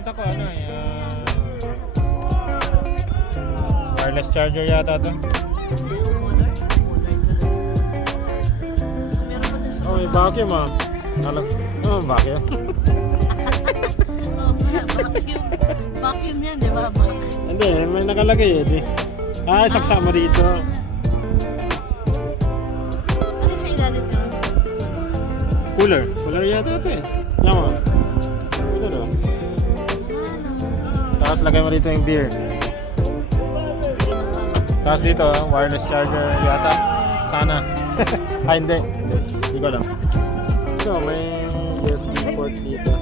nakita ko ano eh. Wireless charger yata to. Oh, may vacuum ah. Oh, vacuum. Vacuum yan, di ba? Hindi, may nakalagay eh. Ah, saksa mo dito. Ano sa ilalim yun? Cooler. Cooler yata ito eh. Yan mo. Cooler oh. Tapos lagay mo dito yung beer. Tapos dito, wireless charger yata. Sana. Ah, hindi. Hindi ko alam. So, may USB port dito.